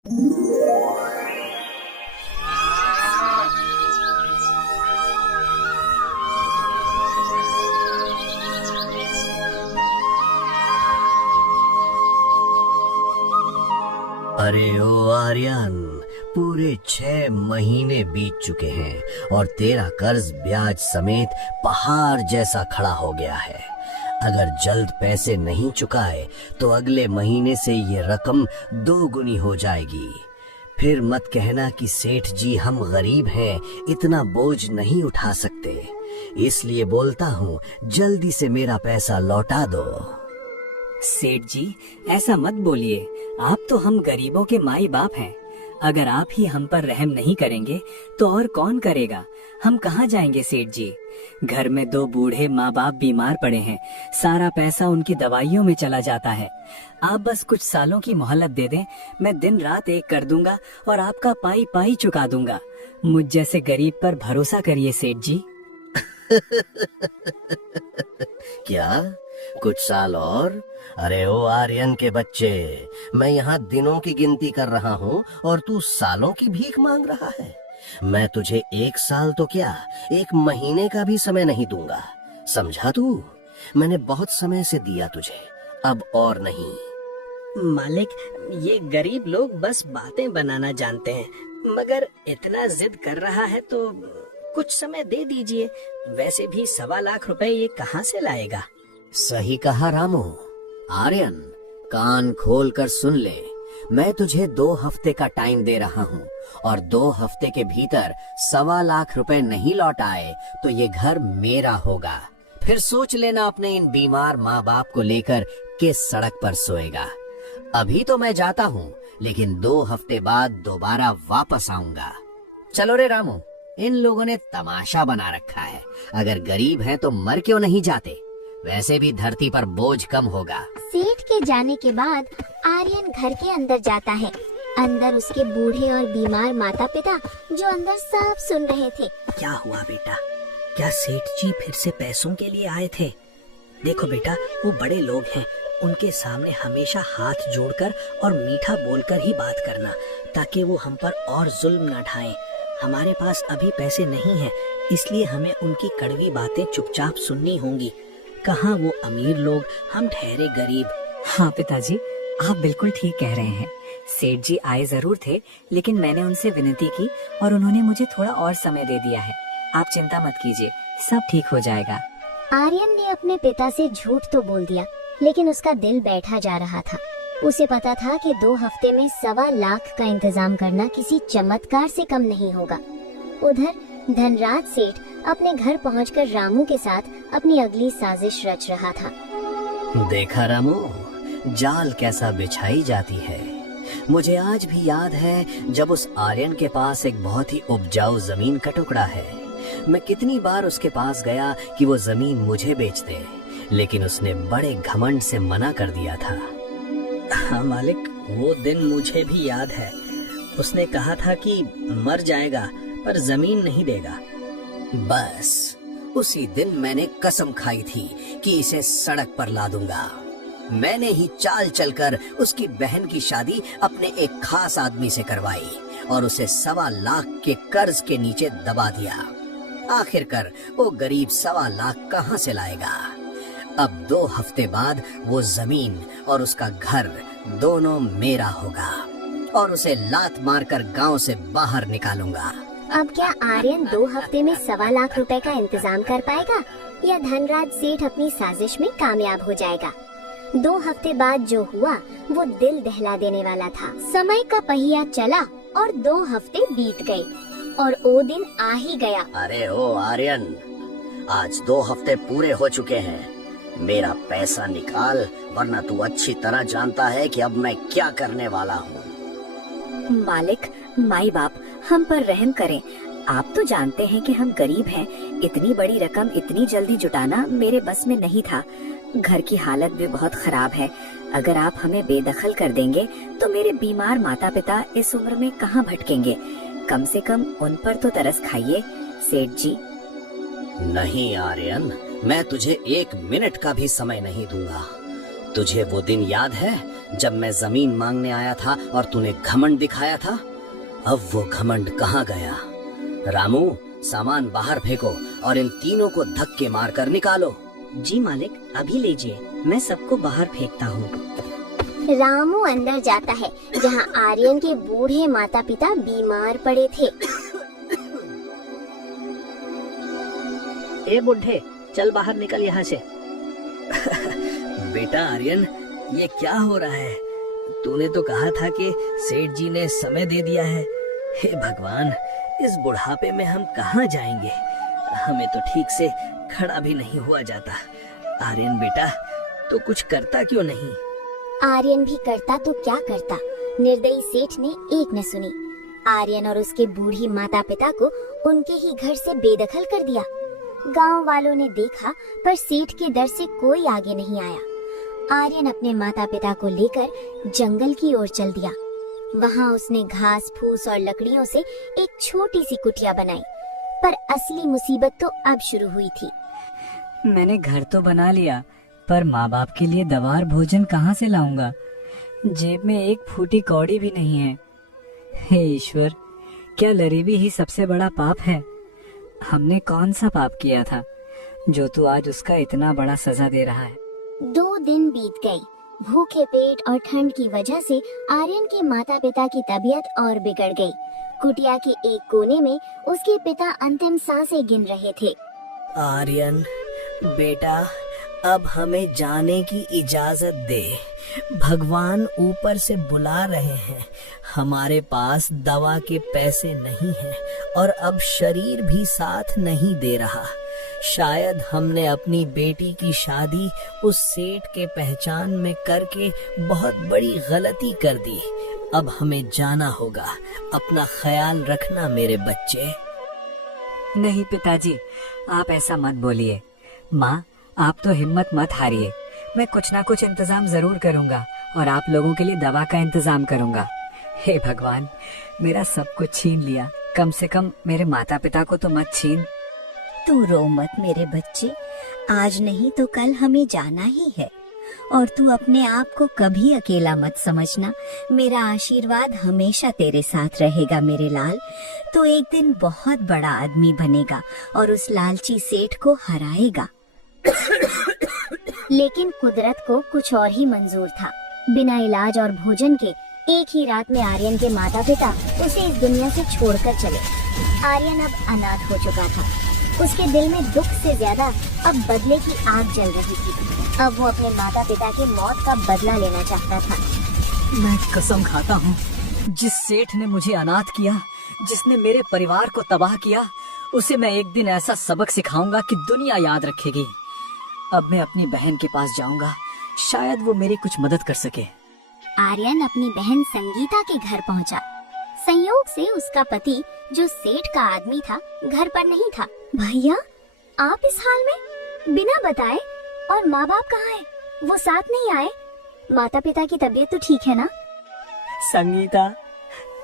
अरे ओ आर्यन, पूरे 6 महीने बीत चुके हैं और तेरा कर्ज ब्याज समेत पहाड़ जैसा खड़ा हो गया है। अगर जल्द पैसे नहीं चुकाए तो अगले महीने से ये रकम 2 गुनी हो जाएगी। फिर मत कहना कि सेठ जी हम गरीब हैं, इतना बोझ नहीं उठा सकते। इसलिए बोलता हूँ जल्दी से मेरा पैसा लौटा दो। सेठ जी ऐसा मत बोलिए, आप तो हम गरीबों के माई बाप हैं। अगर आप ही हम पर रहम नहीं करेंगे तो और कौन करेगा। हम कहाँ जाएंगे सेठ जी। घर में 2 बूढ़े माँ बाप बीमार पड़े हैं, सारा पैसा उनकी दवाइयों में चला जाता है। आप बस कुछ सालों की मोहलत दे दें, मैं दिन रात एक कर दूंगा और आपका पाई पाई चुका दूंगा। मुझ जैसे गरीब पर भरोसा करिए सेठ जी। क्या कुछ साल और? अरे ओ आर्यन के बच्चे, मैं यहाँ दिनों की गिनती कर रहा हूँ और तू सालों की भीख मांग रहा है। मैं तुझे 1 साल तो क्या 1 महीने का भी समय नहीं दूंगा, समझा तू? मैंने बहुत समय से दिया तुझे, अब और नहीं। मालिक, ये गरीब लोग बस बातें बनाना जानते हैं, मगर इतना जिद कर रहा है तो कुछ समय दे दीजिए। वैसे भी 1.25 लाख रुपए ये कहाँ से लाएगा। सही कहा रामू। आर्यन, कान खोल कर सुन ले, मैं तुझे 2 हफ्ते का टाइम दे रहा हूँ और 2 हफ्ते के भीतर 1.25 लाख रुपए नहीं लौट आए तो ये घर मेरा होगा। फिर सोच लेना अपने इन बीमार माँ बाप को लेकर किस सड़क पर सोएगा। अभी तो मैं जाता हूँ, लेकिन 2 हफ्ते बाद दोबारा वापस आऊंगा। चलो रे रामू, इन लोगों ने तमाशा बना रखा है। अगर गरीब हैं तो मर क्यों नहीं जाते, वैसे भी धरती पर बोझ कम होगा। सेठ के जाने के बाद आर्यन घर के अंदर जाता है। अंदर उसके बूढ़े और बीमार माता पिता जो अंदर सब सुन रहे थे। क्या हुआ बेटा, क्या सेठ जी फिर से पैसों के लिए आए थे? देखो बेटा, वो बड़े लोग हैं, उनके सामने हमेशा हाथ जोड़कर और मीठा बोलकर ही बात करना, ताकि वो हम पर और जुल्म न ढाएं। हमारे पास अभी पैसे नहीं हैं, इसलिए हमें उनकी कड़वी बातें चुपचाप सुननी होंगी। कहाँ वो अमीर लोग, हम ठहरे गरीब। हाँ पिताजी, आप बिल्कुल ठीक कह रहे हैं। सेठ जी आए जरूर थे, लेकिन मैंने उनसे विनती की और उन्होंने मुझे थोड़ा और समय दे दिया है। आप चिंता मत कीजिए, सब ठीक हो जाएगा। आर्यन ने अपने पिता से झूठ तो बोल दिया, लेकिन उसका दिल बैठा जा रहा था। उसे पता था कि 2 हफ्ते में 1.25 लाख का इंतजाम करना किसी चमत्कार से कम नहीं होगा। उधर धनराज सेठ अपने घर पहुंचकर रामू के साथ अपनी अगली साजिश रच रहा था। देखा रामू, जाल कैसा बिछाई जाती है। मुझे आज भी याद है जब उस आर्यन के पास एक बहुत ही उपजाऊ जमीन का टुकड़ा है। मैं कितनी बार उसके पास गया कि वो जमीन मुझे बेच दे, लेकिन उसने बड़े घमंड से मना कर दिया था। हाँ मालिक, वो दिन मुझे भी याद है। उसने कहा था कि मर जाएगा पर जमीन नहीं देगा। बस उसी दिन मैंने कसम खाई थी कि इसे सड़क पर ला दूंगा। मैंने ही चाल चलकर उसकी बहन की शादी अपने एक खास आदमी से करवाई और उसे 1.25 लाख के कर्ज के नीचे दबा दिया। आखिरकार वो गरीब 1.25 लाख कहाँ से लाएगा। अब 2 हफ्ते बाद वो जमीन और उसका घर दोनों मेरा होगा और उसे लात मारकर गांव से बाहर निकालूंगा। अब क्या आर्यन 2 हफ्ते में 1.25 लाख रुपए का इंतजाम कर पाएगा या धनराज सेठ अपनी साजिश में कामयाब हो जाएगा? 2 हफ्ते बाद जो हुआ वो दिल दहला देने वाला था। समय का पहिया चला और 2 हफ्ते बीत गए और वो दिन आ ही गया। अरे ओ आर्यन, आज 2 हफ्ते पूरे हो चुके हैं। मेरा पैसा निकाल, वरना तू अच्छी तरह जानता है कि अब मैं क्या करने वाला हूँ। मालिक, माई बाप, हम पर रहम करें। आप तो जानते हैं कि हम गरीब हैं। इतनी बड़ी रकम इतनी जल्दी जुटाना मेरे बस में नहीं था। घर की हालत भी बहुत खराब है। अगर आप हमें बेदखल कर देंगे तो मेरे बीमार माता पिता इस उम्र में कहाँ भटकेंगे। कम से कम उन पर तो तरस खाइए सेठ जी। नहीं आर्यन, मैं तुझे 1 मिनट का भी समय नहीं दूंगा। तुझे वो दिन याद है जब मैं जमीन मांगने आया था और तूने घमंड दिखाया था? अब वो घमंड कहाँ गया? रामू, सामान बाहर फेंको और इन तीनों को धक्के मारकर निकालो। जी मालिक, अभी लीजिए, मैं सबको बाहर फेंकता हूँ। रामू अंदर जाता है जहाँ आर्यन के बूढ़े माता पिता बीमार पड़े थे। ए बुढ़े, चल बाहर निकल यहाँ से। बेटा आर्यन, ये क्या हो रहा है? तूने तो कहा था कि सेठ जी ने समय दे दिया है। हे भगवान, इस बुढ़ापे में हम कहाँ जाएंगे? हमें तो ठीक से खड़ा भी नहीं हुआ जाता। आर्यन बेटा, तो कुछ करता क्यों नहीं? आर्यन भी करता तो क्या करता, निर्दयी सेठ ने एक न सुनी। आर्यन और उसके बूढ़ी माता पिता को उनके ही घर से बेदखल कर दिया। गांव वालों ने देखा पर सेठ के डर से कोई आगे नहीं आया। आर्यन अपने माता पिता को लेकर जंगल की ओर चल दिया। वहाँ उसने घास फूस और लकड़ियों से एक छोटी सी कुटिया बनाई, पर असली मुसीबत तो अब शुरू हुई थी। मैंने घर तो बना लिया, पर माँ बाप के लिए दवा और भोजन कहाँ से लाऊंगा? जेब में एक फूटी कौड़ी भी नहीं है। हे ईश्वर, क्या गरीबी ही सबसे बड़ा पाप है? हमने कौन सा पाप किया था जो तू आज उसका इतना बड़ा सजा दे रहा है? 2 दिन बीत गई। भूखे पेट और ठंड की वजह से आर्यन के माता पिता की तबीयत और बिगड़ गई। कुटिया के एक कोने में उसके पिता अंतिम सांसें गिन रहे थे। आर्यन बेटा, अब हमें जाने की इजाजत दे। भगवान ऊपर से बुला रहे हैं। हमारे पास दवा के पैसे नहीं हैं और अब शरीर भी साथ नहीं दे रहा। शायद हमने अपनी बेटी की शादी उस सेठ के पहचान में करके बहुत बड़ी गलती कर दी। अब हमें जाना होगा। अपना ख्याल रखना मेरे बच्चे। नहीं पिताजी, आप ऐसा मत बोलिए। माँ, आप तो हिम्मत मत हारिए। मैं कुछ ना कुछ इंतजाम जरूर करूंगा और आप लोगों के लिए दवा का इंतजाम करूंगा। हे भगवान, मेरा सब कुछ छीन लिया, कम से कम मेरे माता पिता को तो मत छीन। तू रो मत मेरे बच्चे, आज नहीं तो कल हमें जाना ही है और तू अपने आप को कभी अकेला मत समझना। मेरा आशीर्वाद हमेशा तेरे साथ रहेगा मेरे लाल। तू एक दिन बहुत बड़ा आदमी बनेगा और उस लालची सेठ को हराएगा। लेकिन कुदरत को कुछ और ही मंजूर था। बिना इलाज और भोजन के एक ही रात में आर्यन के माता पिता उसे इस दुनिया से छोड़कर चले। आर्यन अब अनाथ हो चुका था। उसके दिल में दुख से ज्यादा अब बदले की आग जल रही थी। अब वो अपने माता पिता के मौत का बदला लेना चाहता था। मैं कसम खाता हूँ, जिस सेठ ने मुझे अनाथ किया, जिसने मेरे परिवार को तबाह किया, उसे मैं एक दिन ऐसा सबक सिखाऊंगा कि दुनिया याद रखेगी। अब मैं अपनी बहन के पास जाऊंगा, शायद वो मेरी कुछ मदद कर सके। आर्यन अपनी बहन संगीता के घर पहुंचा। संयोग से उसका पति, जो सेठ का आदमी था, घर पर नहीं था। भैया, आप इस हाल में बिना बताए, और माँ बाप कहाँ हैं? वो साथ नहीं आए? माता पिता की तबीयत तो ठीक है ना? संगीता,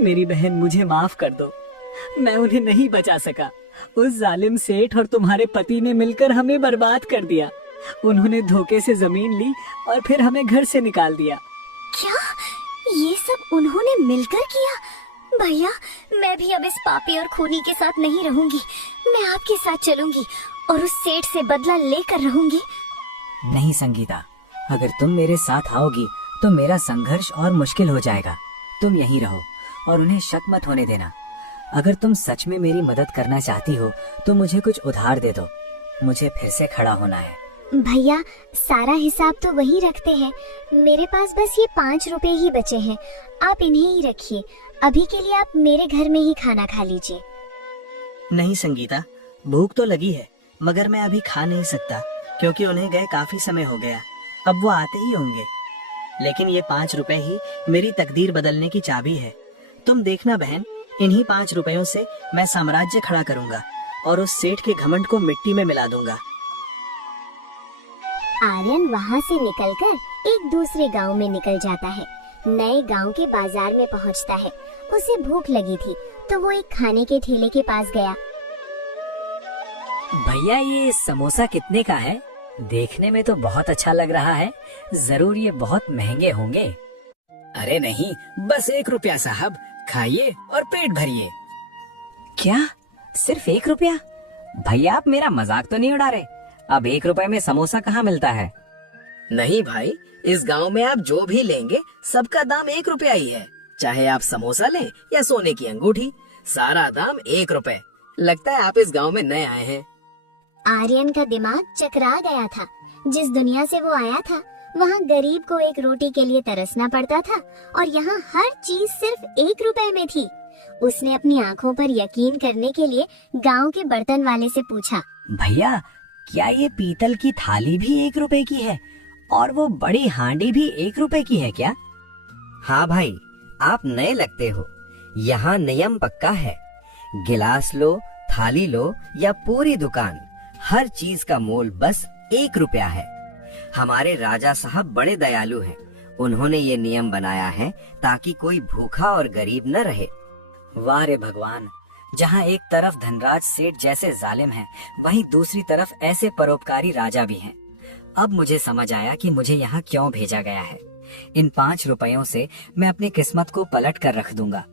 मेरी बहन, मुझे माफ कर दो। मैं उन्हें नहीं बचा सका। उस जालिम सेठ और तुम्हारे पति ने मिलकर हमें बर्बाद कर दिया। उन्होंने धोखे से जमीन ली और फिर हमें घर से निकाल दिया। क्या ये सब उन्होंने मिलकर किया? भैया, मैं भी अब इस पापी और खूनी के साथ नहीं रहूंगी। मैं आपके साथ चलूंगी और उस सेठ से बदला लेकर रहूंगी। नहीं संगीता, अगर तुम मेरे साथ आओगी तो मेरा संघर्ष और मुश्किल हो जाएगा। तुम यहीं रहो और उन्हें शक मत होने देना। अगर तुम सच में मेरी मदद करना चाहती हो तो मुझे कुछ उधार दे दो। मुझे फिर से खड़ा होना है। भैया, सारा हिसाब तो वही रखते हैं। मेरे पास बस ये 5 रुपए ही बचे हैं। आप इन्हें ही रखिए। अभी के लिए आप मेरे घर में ही खाना खा लीजिए। नहीं संगीता, भूख तो लगी है, मगर मैं अभी खा नहीं सकता क्योंकि उन्हें गए काफी समय हो गया। अब वो आते ही होंगे। लेकिन ये 5 रुपए ही मेरी तकदीर बदलने की चाबी है। तुम देखना बहन, इन्हीं 5 रुपयों से मैं साम्राज्य खड़ा करूंगा और उस सेठ के घमंड को मिट्टी में मिला दूंगा। आर्यन वहाँ से निकलकर एक दूसरे गांव में निकल जाता है। नए गांव के बाजार में पहुँचता है। उसे भूख लगी थी तो वो एक खाने के ठेले के पास गया। भैया, ये समोसा कितने का है? देखने में तो बहुत अच्छा लग रहा है, जरूर ये बहुत महंगे होंगे। अरे नहीं, बस 1 रुपया साहब, खाइए और पेट भरिए। क्या, सिर्फ 1 रुपया? भैया आप मेरा मजाक तो नहीं उड़ा रहे? अब 1 रुपए में समोसा कहाँ मिलता है? नहीं भाई, इस गांव में आप जो भी लेंगे सबका दाम 1 रुपया ही है। चाहे आप समोसा लें या सोने की अंगूठी, सारा दाम 1 रुपए। लगता है आप इस गांव में नए आए हैं। आर्यन का दिमाग चकरा गया था। जिस दुनिया से वो आया था वहाँ गरीब को एक रोटी के लिए तरसना पड़ता था और यहाँ हर चीज सिर्फ 1 रुपए में थी। उसने अपनी आंखों पर यकीन करने के लिए गांव के बर्तन वाले से पूछा, भैया क्या ये पीतल की थाली भी 1 रुपए की है और वो बड़ी हांडी भी 1 रुपए की है क्या? हाँ भाई, आप नए लगते हो। यहाँ नियम पक्का है, गिलास लो, थाली लो या पूरी दुकान, हर चीज का मोल बस 1 रुपया है। हमारे राजा साहब बड़े दयालु हैं। उन्होंने ये नियम बनाया है ताकि कोई भूखा और गरीब न रहे। वाह रे भगवान, जहाँ एक तरफ धनराज सेठ जैसे जालिम हैं, वहीं दूसरी तरफ ऐसे परोपकारी राजा भी हैं। अब मुझे समझ आया कि मुझे यहाँ क्यों भेजा गया है। इन 5 रुपयों से मैं अपनी किस्मत को पलट कर रख दूंगा।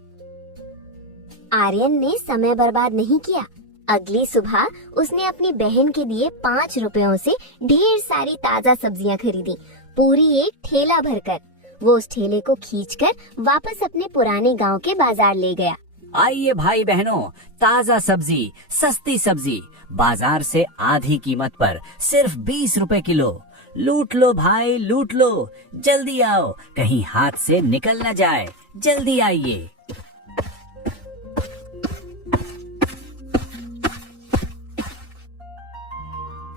आर्यन ने समय बर्बाद नहीं किया। अगली सुबह उसने अपनी बहन के दिए 5 रुपयों से ढेर सारी ताजा सब्जियां खरीदी, पूरी एक ठेला भरकर। वो उस ठेले को खींचकर वापस अपने पुराने गांव के बाजार ले गया। आइए भाई बहनों, ताजा सब्जी, सस्ती सब्जी, बाजार से आधी कीमत पर सिर्फ 20 रुपए किलो। लूट लो भाई, लूट लो, जल्दी आओ, कहीं हाथ से निकल न जाए, जल्दी आइए।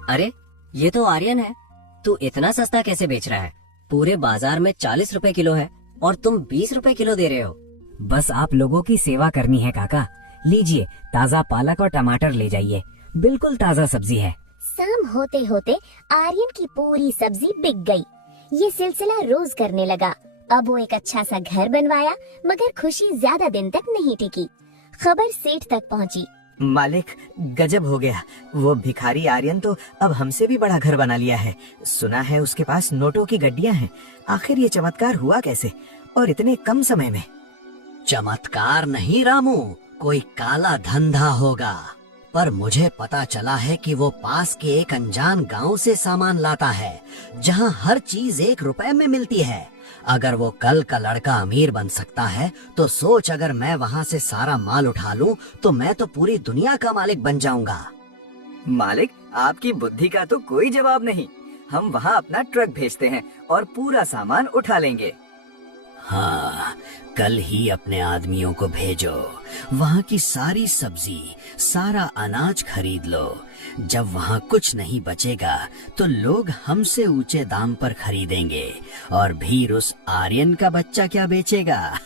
अरे ये तो आर्यन है, तू इतना सस्ता कैसे बेच रहा है? पूरे बाजार में 40 रुपए किलो है और तुम 20 रुपए किलो दे रहे हो। बस आप लोगों की सेवा करनी है काका। लीजिए, ताजा पालक और टमाटर ले जाइए, बिल्कुल ताजा सब्जी है। शाम होते होते आर्यन की पूरी सब्जी बिक गई। ये सिलसिला रोज करने लगा। अब वो एक अच्छा सा घर बनवाया, मगर खुशी ज्यादा दिन तक नहीं टिकी। खबर सेठ तक पहुंची। मालिक, गजब हो गया, वो भिखारी आर्यन तो अब हमसे भी बड़ा घर बना लिया है। सुना है उसके पास नोटों की गड्डियां हैं। आखिर ये चमत्कार हुआ कैसे और इतने कम समय में? चमत्कार नहीं रामू, कोई काला धंधा होगा। पर मुझे पता चला है कि वो पास के एक अनजान गांव से सामान लाता है, जहां हर चीज 1 रुपए में मिलती है। अगर वो कल का लड़का अमीर बन सकता है तो सोच, अगर मैं वहां से सारा माल उठा लूं तो मैं तो पूरी दुनिया का मालिक बन जाऊंगा। मालिक, आपकी बुद्धि का तो कोई जवाब नहीं। हम वहाँ अपना ट्रक भेजते हैं और पूरा सामान उठा लेंगे। हाँ, कल ही अपने आदमियों को भेजो, वहाँ की सारी सब्जी, सारा अनाज खरीद लो। जब वहाँ कुछ नहीं बचेगा तो लोग हमसे ऊंचे दाम पर खरीदेंगे और भीड़ उस आर्यन का बच्चा क्या बेचेगा।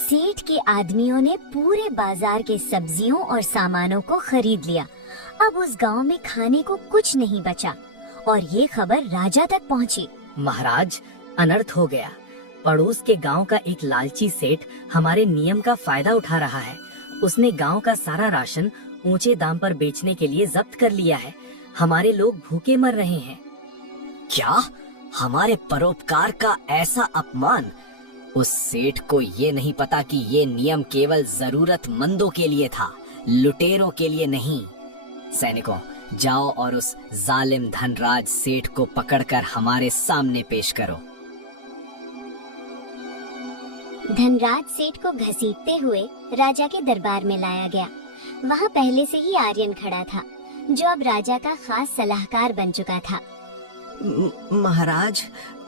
सेठ के आदमियों ने पूरे बाजार के सब्जियों और सामानों को खरीद लिया। अब उस गांव में खाने को कुछ नहीं बचा और ये खबर राजा तक पहुंची। महाराज, अनर्थ हो गया। पड़ोस के गांव का एक लालची सेठ हमारे नियम का फायदा उठा रहा है। उसने गांव का सारा राशन ऊंचे दाम पर बेचने के लिए जब्त कर लिया है। हमारे लोग भूखे मर रहे हैं। क्या? हमारे परोपकार का ऐसा अपमान? उस सेठ को ये नहीं पता कि ये नियम केवल जरूरतमंदों के लिए था, लुटेरों के लिए नहीं। सैनिकों, जाओ और उस जालिम धनराज सेठ को पकड़कर हमारे सामने पेश करो। धनराज सेठ को घसीटते हुए राजा के दरबार में लाया गया। वहाँ पहले से ही आर्यन खड़ा था, जो अब राजा का खास सलाहकार बन चुका था। महाराज,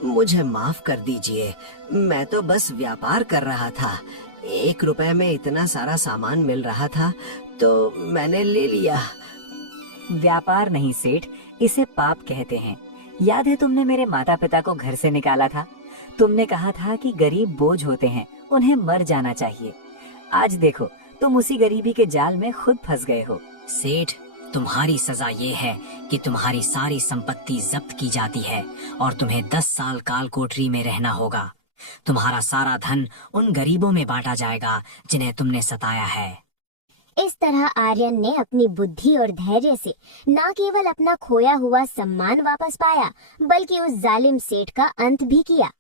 मुझे माफ कर दीजिए, मैं तो बस व्यापार कर रहा था। 1 रुपए में इतना सारा सामान मिल रहा था तो मैंने ले लिया। व्यापार नहीं सेठ, इसे पाप कहते हैं। याद है तुमने मेरे माता पिता को घर से निकाला था? तुमने कहा था कि गरीब बोझ होते हैं, उन्हें मर जाना चाहिए। आज देखो, तुम उसी गरीबी के जाल में खुद फंस गए हो। सेठ, तुम्हारी सजा ये है कि तुम्हारी सारी संपत्ति जब्त की जाती है और तुम्हें 10 साल काल कोठरी में रहना होगा। तुम्हारा सारा धन उन गरीबों में बांटा जाएगा जिन्हें तुमने सताया है। इस तरह आर्यन ने अपनी बुद्धि और धैर्य से न केवल अपना खोया हुआ सम्मान वापस पाया, बल्कि उस जालिम सेठ का अंत भी किया।